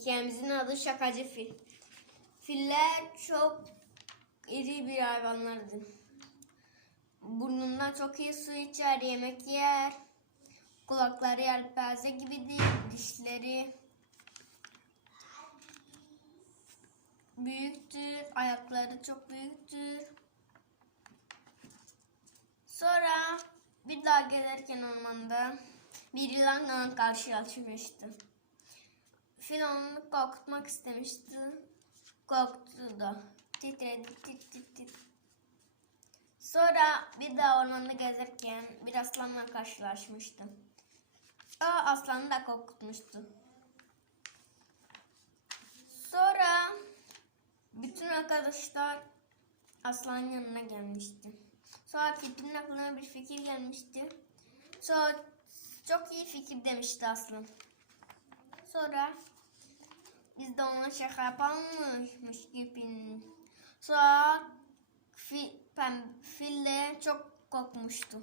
Hikayemizin adı Şakacı Fil. Filler çok iri bir hayvanlardı. Burnundan çok iyi su içer, yemek yer. Kulakları yelpaze gibidir, dişleri büyüktür, ayakları çok büyüktür. Sonra bir daha gelirken ormanda bir yılanla karşılaşmıştı. Fil onu korkutmak istemişti. Korktu da. Titredi, tit tit tit. Sonra bir daha ormanda gezerken bir aslanla karşılaşmıştı. O aslanı da korkutmuştu. Sonra bütün arkadaşlar aslanın yanına gelmişti. Sonra Tilki'nin aklına bir fikir gelmişti. Sonra çok iyi fikir demişti aslan. Sonra biz de ona şaka yapalımmış gibi. Sonra fil, pem, fille çok korkmuştu.